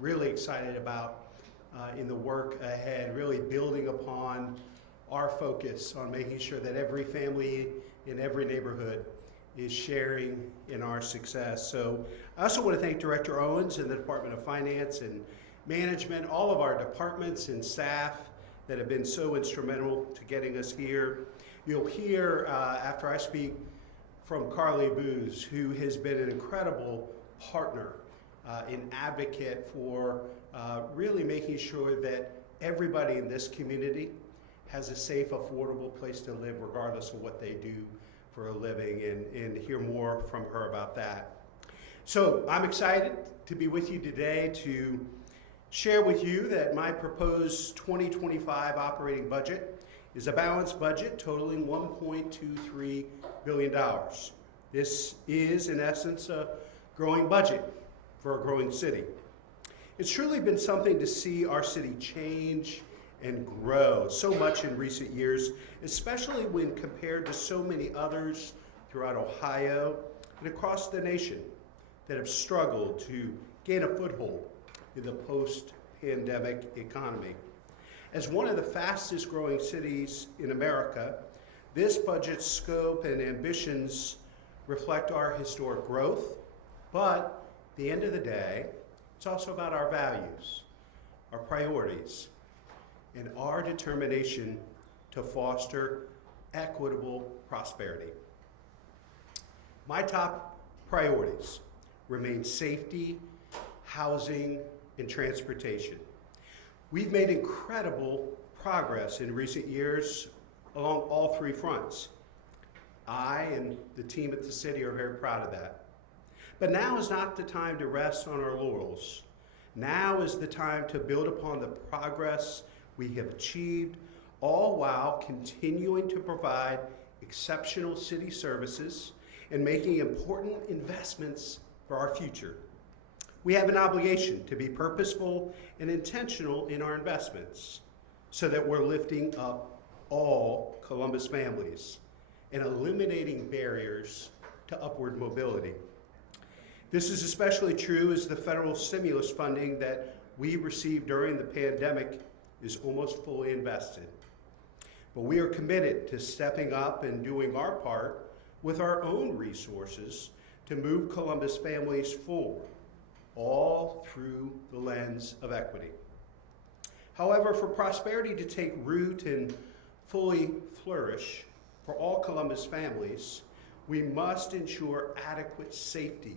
really excited about in the work ahead, really building upon our focus on making sure that every family in every neighborhood is sharing in our success. So I also want to thank Director Owens and the Department of Finance and Management, all of our departments and staff that have been so instrumental to getting us here. You'll hear after I speak from Carly Booz, who has been an incredible partner and advocate for really making sure that everybody in this community has a safe, affordable place to live regardless of what they do for a living, and hear more from her about that. So I'm excited to be with you today to share with you that my proposed 2025 operating budget is a balanced budget totaling $1.23 billion. This is, in essence, a growing budget for a growing city. It's truly been something to see our city change and grow so much in recent years, especially when compared to so many others throughout Ohio and across the nation that have struggled to gain a foothold in the post-pandemic economy. As one of the fastest growing cities in America, this budget's scope and ambitions reflect our historic growth, but at the end of the day, it's also about our values, our priorities, and our determination to foster equitable prosperity. My top priorities remain safety, housing, and transportation. We've made incredible progress in recent years along all three fronts. I and the team at the city are very proud of that. But now is not the time to rest on our laurels. Now is the time to build upon the progress we have achieved, all while continuing to provide exceptional city services and making important investments for our future. We have an obligation to be purposeful and intentional in our investments so that we're lifting up all Columbus families and eliminating barriers to upward mobility. This is especially true as the federal stimulus funding that we received during the pandemic is almost fully invested. But we are committed to stepping up and doing our part with our own resources to move Columbus families forward, all through the lens of equity. However, for prosperity to take root and fully flourish for all Columbus families, we must ensure adequate safety,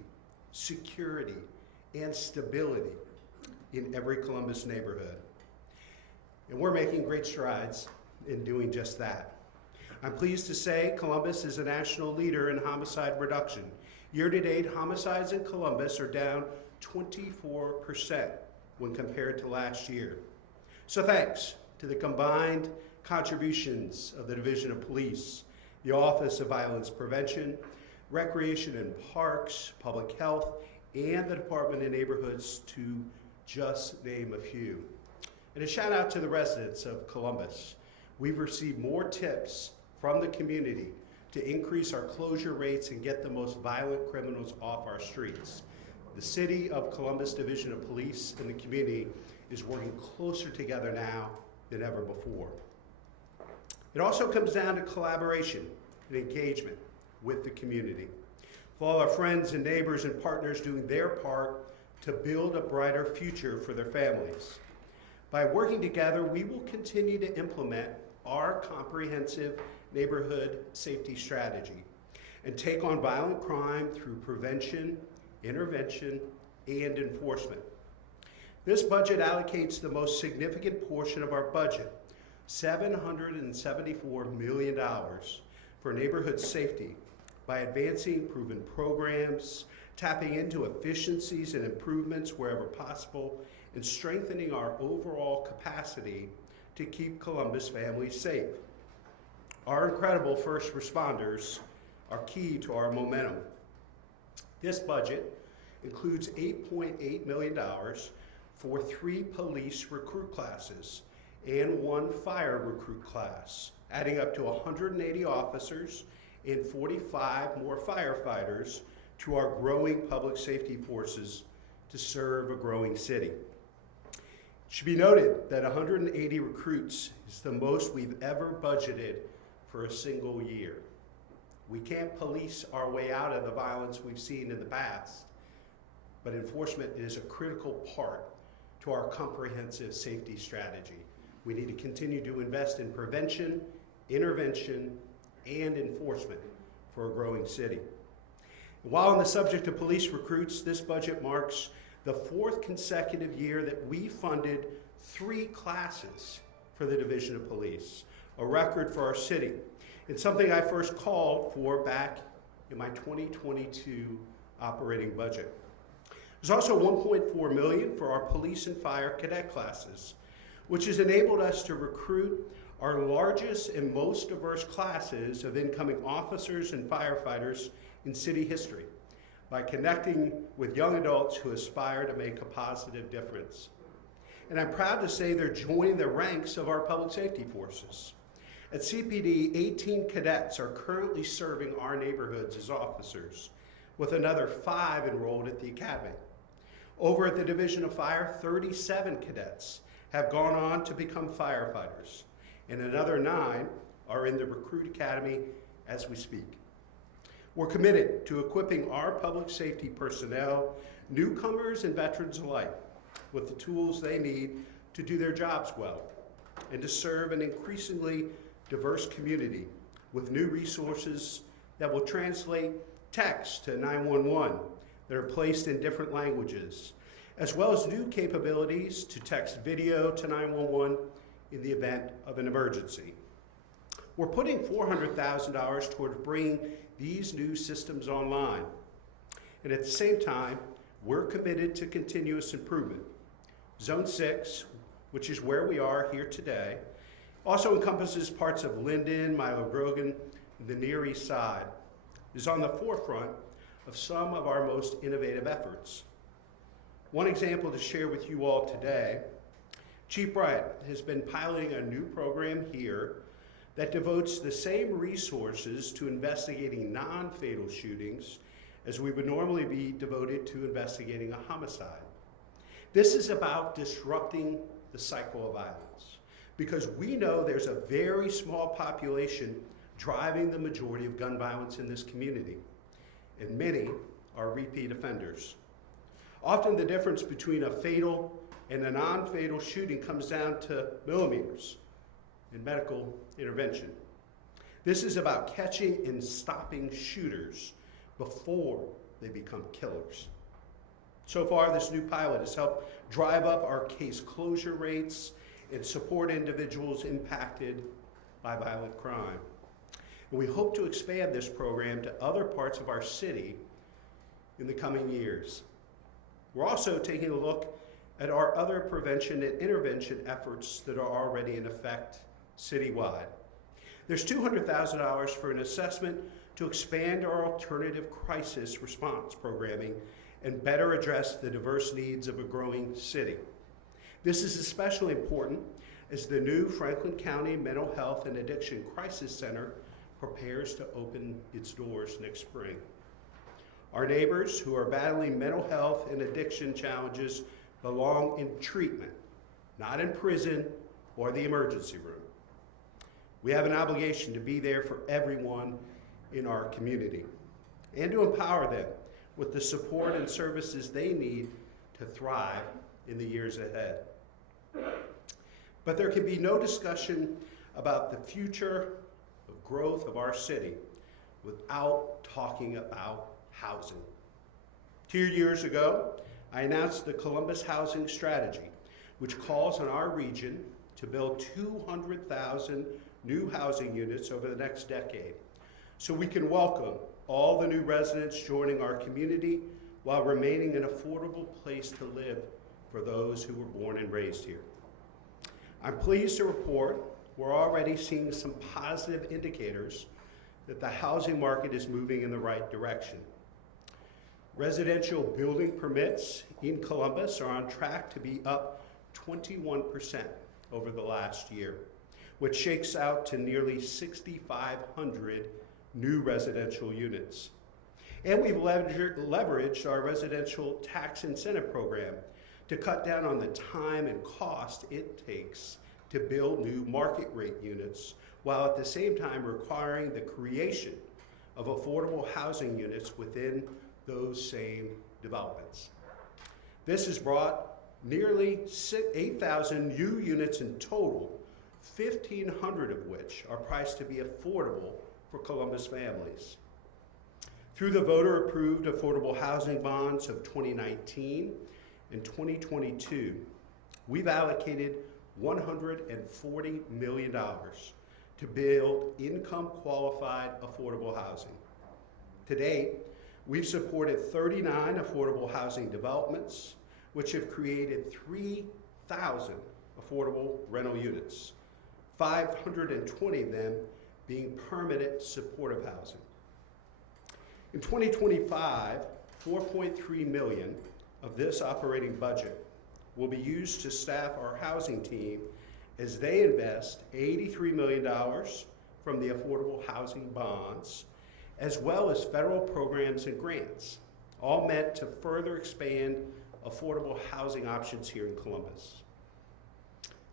security, and stability in every Columbus neighborhood. And we're making great strides in doing just that. I'm pleased to say Columbus is a national leader in homicide reduction. Year-to-date, homicides in Columbus are down 24% when compared to last year. So thanks to the combined contributions of the Division of Police, the Office of Violence Prevention, Recreation and Parks, Public Health, and the Department of Neighborhoods, to just name a few. And a shout out to the residents of Columbus. We've received more tips from the community to increase our closure rates and get the most violent criminals off our streets. The City of Columbus Division of Police and the community is working closer together now than ever before. It also comes down to collaboration and engagement with the community. For all our friends and neighbors and partners doing their part to build a brighter future for their families. By working together, we will continue to implement our comprehensive neighborhood safety strategy and take on violent crime through prevention, intervention, and enforcement. This budget allocates the most significant portion of our budget, $774 million, for neighborhood safety by advancing proven programs, tapping into efficiencies and improvements wherever possible, and strengthening our overall capacity to keep Columbus families safe. Our incredible first responders are key to our momentum. This budget includes $8.8 million for 3 police recruit classes and 1 fire recruit class, adding up to 180 officers and 45 more firefighters to our growing public safety forces to serve a growing city. should be noted that 180 recruits is the most we've ever budgeted for a single year. We can't police our way out of the violence we've seen in the past, but enforcement is a critical part to our comprehensive safety strategy. We need to continue to invest in prevention, intervention, and enforcement for a growing city. While on the subject of police recruits, this budget marks the 4th consecutive year that we funded 3 classes for the Division of Police, a record for our city, and something I first called for back in my 2022 operating budget. There's also $1.4 million for our police and fire cadet classes, which has enabled us to recruit our largest and most diverse classes of incoming officers and firefighters in city history by connecting with young adults who aspire to make a positive difference. And I'm proud to say they're joining the ranks of our public safety forces. At CPD, 18 cadets are currently serving our neighborhoods as officers, with another 5 enrolled at the academy. Over at the Division of Fire, 37 cadets have gone on to become firefighters, and another 9 are in the Recruit Academy as we speak. We're committed to equipping our public safety personnel, newcomers and veterans alike, with the tools they need to do their jobs well and to serve an increasingly diverse community with new resources that will translate text to 911 that are placed in different languages, as well as new capabilities to text video to 911 in the event of an emergency. We're putting $400,000 towards bringing these new systems online. And at the same time, we're committed to continuous improvement. Zone 6, which is where we are here today, also encompasses parts of Linden, Milo Grogan, and the Near East Side, is on the forefront of some of our most innovative efforts. One example to share with you all today, Chief Bryant has been piloting a new program here that devotes the same resources to investigating non-fatal shootings as we would normally be devoted to investigating a homicide. This is about disrupting the cycle of violence, because we know there's a very small population driving the majority of gun violence in this community, and many are repeat offenders. Often the difference between a fatal and a non-fatal shooting comes down to millimeters in medical intervention. This is about catching and stopping shooters before they become killers. So far, this new pilot has helped drive up our case closure rates and support individuals impacted by violent crime. And we hope to expand this program to other parts of our city in the coming years. We're also taking a look at our other prevention and intervention efforts that are already in effect citywide. There's $200,000 for an assessment to expand our alternative crisis response programming and better address the diverse needs of a growing city. This is especially important as the new Franklin County Mental Health and Addiction Crisis Center prepares to open its doors next spring. Our neighbors who are battling mental health and addiction challenges belong in treatment, not in prison or the emergency room. We have an obligation to be there for everyone in our community and to empower them with the support and services they need to thrive in the years ahead. But there can be no discussion about the future of growth of our city without talking about housing. 2 years ago, I announced the Columbus Housing Strategy, which calls on our region to build 200,000 new housing units over the next decade, so we can welcome all the new residents joining our community while remaining an affordable place to live for those who were born and raised here. I'm pleased to report we're already seeing some positive indicators that the housing market is moving in the right direction. Residential building permits in Columbus are on track to be up 21% over the last year, which shakes out to nearly 6,500 new residential units. And we've leveraged our residential tax incentive program to cut down on the time and cost it takes to build new market rate units, while at the same time requiring the creation of affordable housing units within those same developments. This has brought nearly 8,000 new units in total, 1,500 of which are priced to be affordable for Columbus families. Through the voter-approved affordable housing bonds of 2019 and 2022, we've allocated $140 million to build income-qualified affordable housing. To date, we've supported 39 affordable housing developments, which have created 3,000 affordable rental units, 520 of them being permanent supportive housing. In 2025, $4.3 million of this operating budget will be used to staff our housing team as they invest $83 million from the affordable housing bonds, as well as federal programs and grants, all meant to further expand affordable housing options here in Columbus.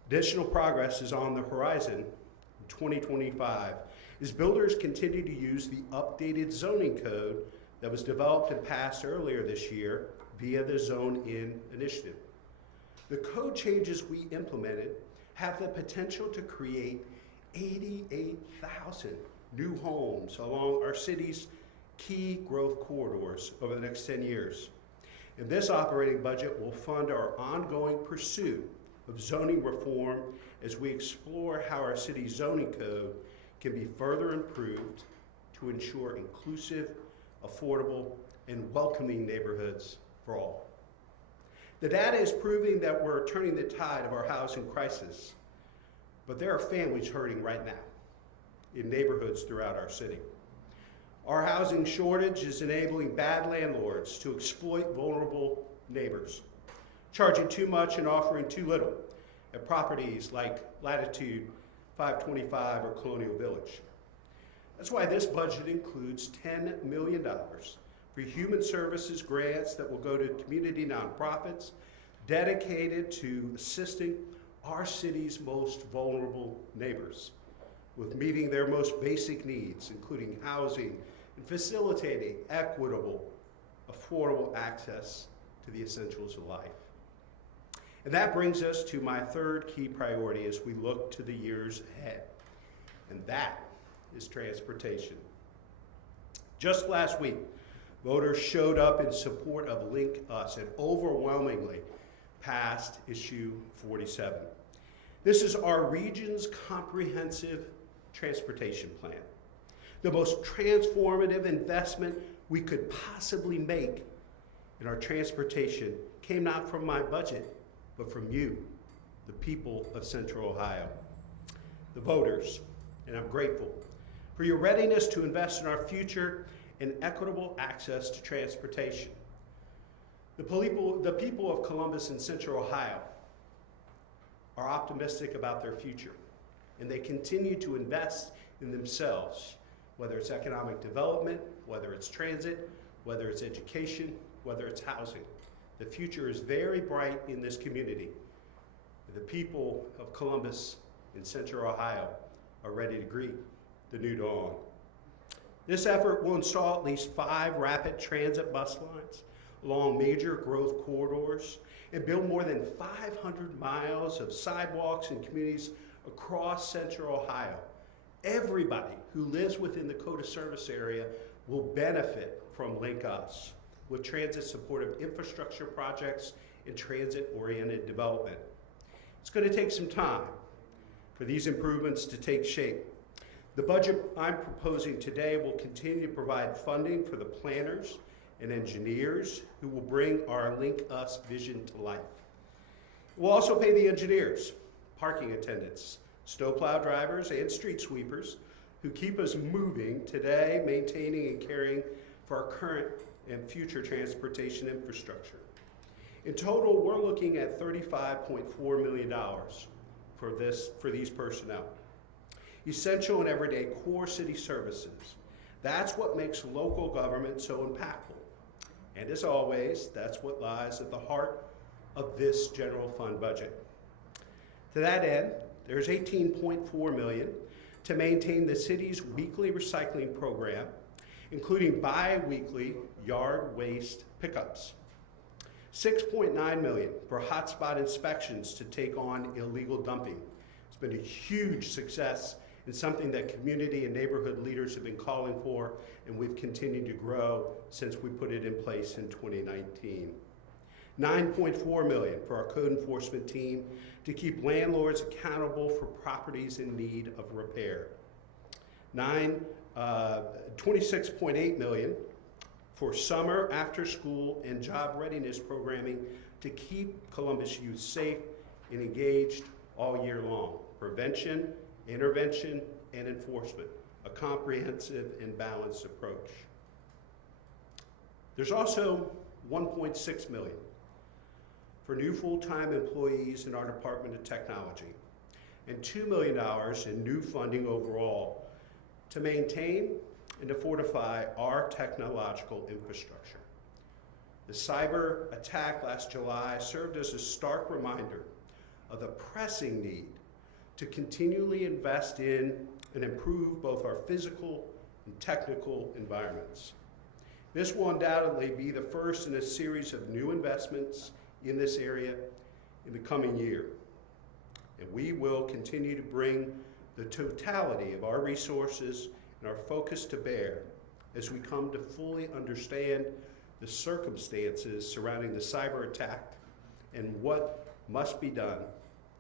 Additional progress is on the horizon in 2025 as builders continue to use the updated zoning code that was developed and passed earlier this year via the Zone In initiative. The code changes we implemented have the potential to create 88,000 new homes along our city's key growth corridors over the next 10 years. And this operating budget will fund our ongoing pursuit of zoning reform as we explore how our city's zoning code can be further improved to ensure inclusive, affordable, and welcoming neighborhoods for all. The data is proving that we're turning the tide of our housing crisis, but there are families hurting right now in neighborhoods throughout our city. Our housing shortage is enabling bad landlords to exploit vulnerable neighbors, charging too much and offering too little at properties like Latitude 525 or Colonial Village. That's why this budget includes $10 million for human services grants that will go to community nonprofits dedicated to assisting our city's most vulnerable neighbors with meeting their most basic needs, including housing and facilitating equitable, affordable access to the essentials of life. And that brings us to my third key priority as we look to the years ahead, and that is transportation. Just last week, voters showed up in support of Link Us and overwhelmingly passed Issue 47. This is our region's comprehensive transportation plan, the most transformative investment we could possibly make in our transportation came not from my budget, but from you, the people of Central Ohio, the voters, and I'm grateful for your readiness to invest in our future and equitable access to transportation. The people of Columbus and Central Ohio are optimistic about their future, and they continue to invest in themselves, whether it's economic development, whether it's transit, whether it's education, whether it's housing. The future is very bright in this community. The people of Columbus and Central Ohio are ready to greet the new dawn. This effort will install at least 5 rapid transit bus lines along major growth corridors and build more than 500 miles of sidewalks in communities across Central Ohio. Everybody who lives within the COTA service area will benefit from Link Us with transit-supportive infrastructure projects and transit-oriented development. It's going to take some time for these improvements to take shape. The budget I'm proposing today will continue to provide funding for the planners and engineers who will bring our Link Us vision to life. We'll also pay the engineers, parking attendants, snowplow drivers, and street sweepers who keep us moving today, maintaining and caring for our current and future transportation infrastructure. In total, we're looking at $35.4 million for these personnel. Essential and everyday core city services. That's what makes local government so impactful. And as always, that's what lies at the heart of this general fund budget. To that end, there's $18.4 million to maintain the city's weekly recycling program, including bi-weekly yard waste pickups. $6.9 million for hotspot inspections to take on illegal dumping. It's been a huge success and something that community and neighborhood leaders have been calling for, and we've continued to grow since we put it in place in 2019. $9.4 million for our code enforcement team to keep landlords accountable for properties in need of repair. $26.8 million for summer, after school, and job readiness programming to keep Columbus youth safe and engaged all year long. Prevention, intervention, and enforcement, a comprehensive and balanced approach. There's also $1.6 million for new full-time employees in our Department of Technology, and $2 million in new funding overall to maintain and to fortify our technological infrastructure. The cyber attack last July served as a stark reminder of the pressing need to continually invest in and improve both our physical and technical environments. This will undoubtedly be the first in a series of new investments in this area in the coming year. And we will continue to bring the totality of our resources and our focus to bear as we come to fully understand the circumstances surrounding the cyber attack and what must be done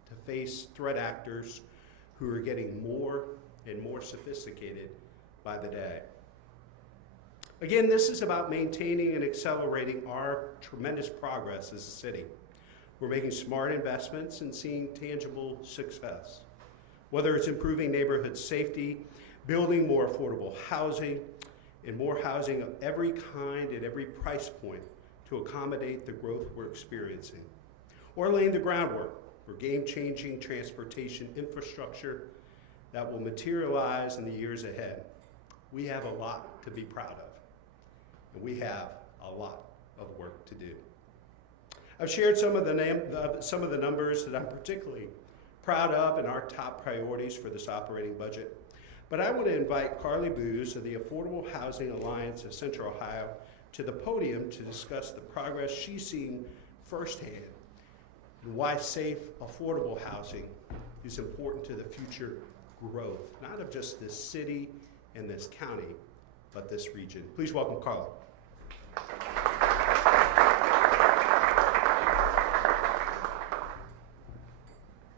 to face threat actors who are getting more and more sophisticated by the day. Again, this is about maintaining and accelerating our tremendous progress as a city. We're making smart investments and seeing tangible success. Whether it's improving neighborhood safety, building more affordable housing, and more housing of every kind at every price point to accommodate the growth we're experiencing, or laying the groundwork for game-changing transportation infrastructure that will materialize in the years ahead. We have a lot to be proud of, and we have a lot of work to do. I've shared some of the numbers that I'm particularly proud of and our top priorities for this operating budget. But I want to invite Carly Booz of the Affordable Housing Alliance of Central Ohio to the podium to discuss the progress she's seen firsthand and why safe, affordable housing is important to the future growth, not of just this city and this county, but this region. Please welcome Carly.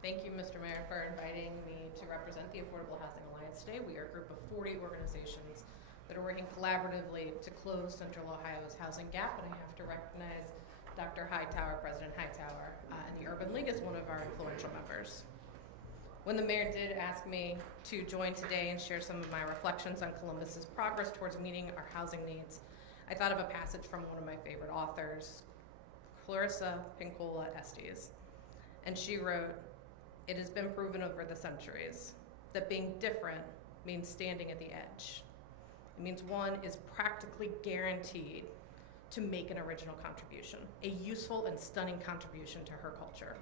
Thank you, Mr. Mayor, for inviting me to represent the Affordable Housing Alliance today. We are a group of 40 organizations that are working collaboratively to close Central Ohio's housing gap, and I have to recognize Dr. Hightower, President Hightower, and the Urban League is one of our influential members. When the mayor did ask me to join today and share some of my reflections on Columbus's progress towards meeting our housing needs, I thought of a passage from one of my favorite authors, Clarissa Pinkola Estes, and she wrote, "It has been proven over the centuries that being different means standing at the edge. It means one is practically guaranteed to make an original contribution, a useful and stunning contribution to her culture."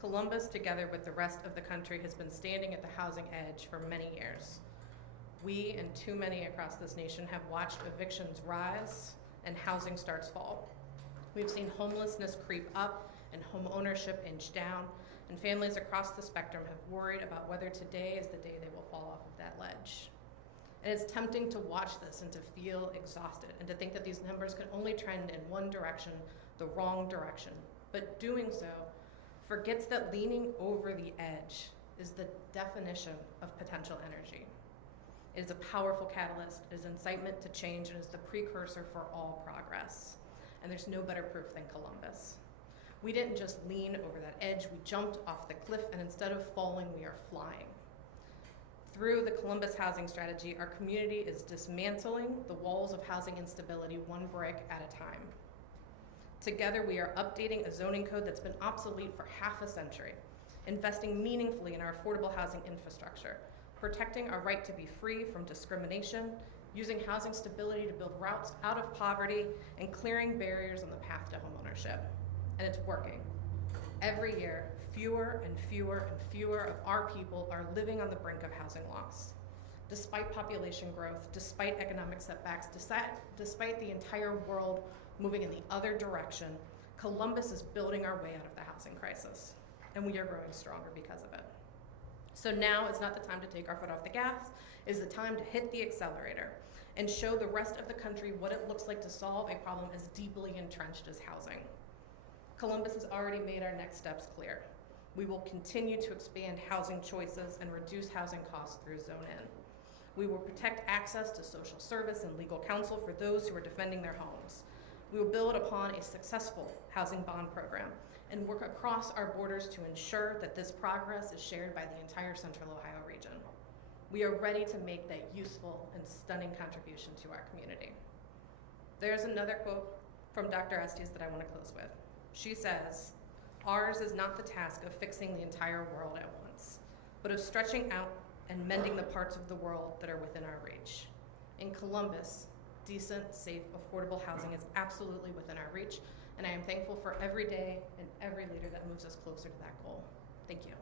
Columbus, together with the rest of the country, has been standing at the housing edge for many years. We, and too many across this nation, have watched evictions rise and housing starts fall. We've seen homelessness creep up and home ownership inch down, and families across the spectrum have worried about whether today is the day they will fall off of that ledge. And it's tempting to watch this and to feel exhausted and to think that these numbers can only trend in one direction, the wrong direction. But doing so forgets that leaning over the edge is the definition of potential energy. It is a powerful catalyst, it is incitement to change, and is the precursor for all progress. And there's no better proof than Columbus. We didn't just lean over that edge, we jumped off the cliff, and instead of falling, we are flying. Through the Columbus housing strategy, our community is dismantling the walls of housing instability one brick at a time. Together, we are updating a zoning code that's been obsolete for half a century, investing meaningfully in our affordable housing infrastructure, protecting our right to be free from discrimination, using housing stability to build routes out of poverty, and clearing barriers on the path to homeownership. and it's working. Every year, fewer and fewer and fewer of our people are living on the brink of housing loss. Despite population growth, despite economic setbacks, despite the entire world moving in the other direction, Columbus is building our way out of the housing crisis, and we are growing stronger because of it. So now is not the time to take our foot off the gas. It is the time to hit the accelerator and show the rest of the country what it looks like to solve a problem as deeply entrenched as housing. Columbus has already made our next steps clear. We will continue to expand housing choices and reduce housing costs through Zone In. We will protect access to social service and legal counsel for those who are defending their homes. We will build upon a successful housing bond program and work across our borders to ensure that this progress is shared by the entire Central Ohio region. We are ready to make that useful and stunning contribution to our community. There's another quote from Dr. Estes that I want to close with. She says, "Ours is not the task of fixing the entire world at once, but of stretching out and mending the parts of the world that are within our reach." In Columbus, decent, safe, affordable housing is absolutely within our reach, and I am thankful for every day and every leader that moves us closer to that goal. Thank you.